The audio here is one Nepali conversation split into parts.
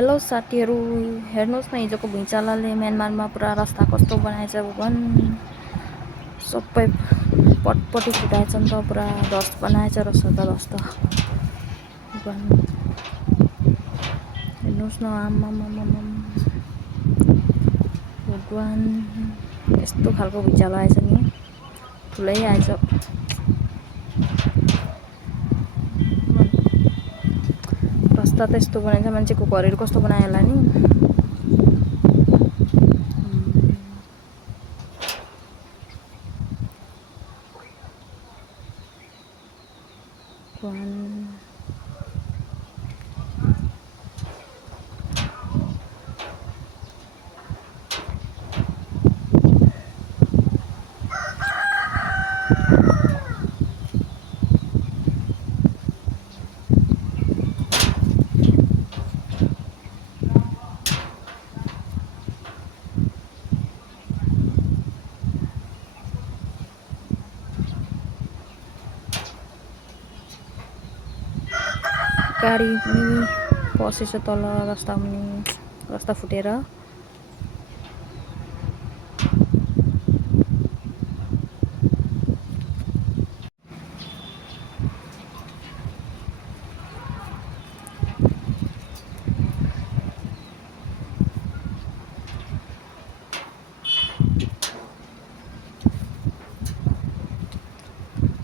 हेलो साथीहरू, हेर्नुहोस् न हिजोको भुइँचालोले म्यानमारमा पुरा रास्ता कस्तो बनाएछ भगवान। सबै पटपटी फुटाएछ नि त, पुरा ध्वस्त बनाएछ रहेछ त ध्वस्त भगवान। हेर्नुहोस् न, आम्मामामाम भगवान, यस्तो खालको भुइँचालो आएछ नि, ठुलै आएछ। रास्ता त यस्तो बनाएछ, मान्छेको घरहरू कस्तो बनायो होला नि। गाडी पनि पसेछ तल रास्ता फुटेर।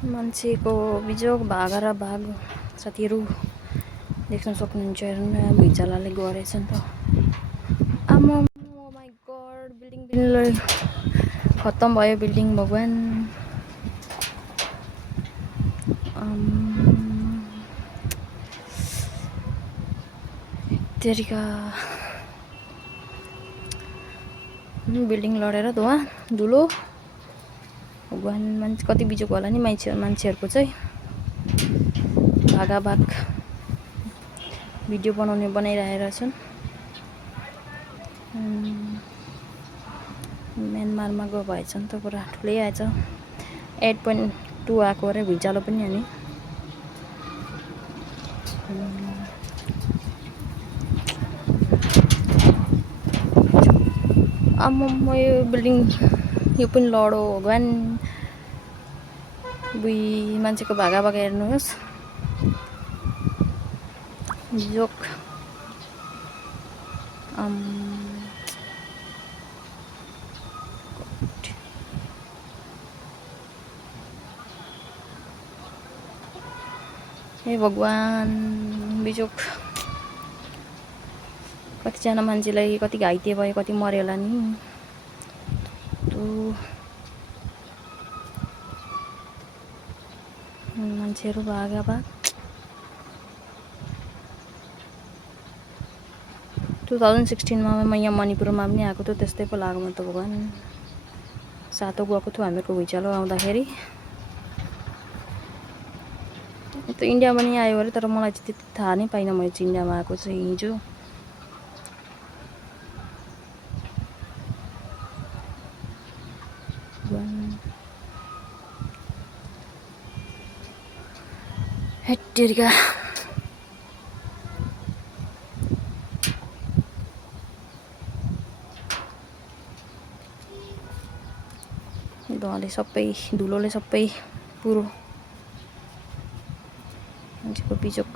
मान्छेको बिजोग भाग र भाग साथीहरू देख्न सक्नुहुन्छ। हेर्नु भुइँचालोले गरेछ नि त। आमा, ओ माई गड, बिल्डिङ खत्तम भयो बिल्डिङ भगवान। तेरिका बिल्डिङ लडेर धुलो भगवान। मान्छे कति बिजोग होला नि मान्छेहरूको चाहिँ। भागाभाग भिडियो बनाइरहेका छन्। म्यानमारमा गयो भएछ नि त, पुरा ठुलै आएछ। 8.2 आएको अरे भुइँचालो पनि अनि। आम्म, यो बिल्डिङ यो पनि लडो भगवान। मान्छेको भागाभाग हेर्नुहोस्, बिजोग। हे भगवान, बिजोग। कतिजना मान्छेलाई कति घाइते भयो, कति मर्यो होला नि। मान्छेहरू भागाभाग। 2016 मा यहाँ मणिपुरमा पनि आएको थियो, त्यस्तै पो लाग्यो म त भगवान। सातो गएको थियो हामीहरूको भुइँचालो आउँदाखेरि। त इन्डियामा नि आयो अरे, तर मलाई चाहिँ त्यति थाहा नै पाइनँ मैले चाहिँ इन्डियामा आएको चाहिँ हिजो। हेटेरिका धुलोले सबै पुरो मान्छेको बिजोग।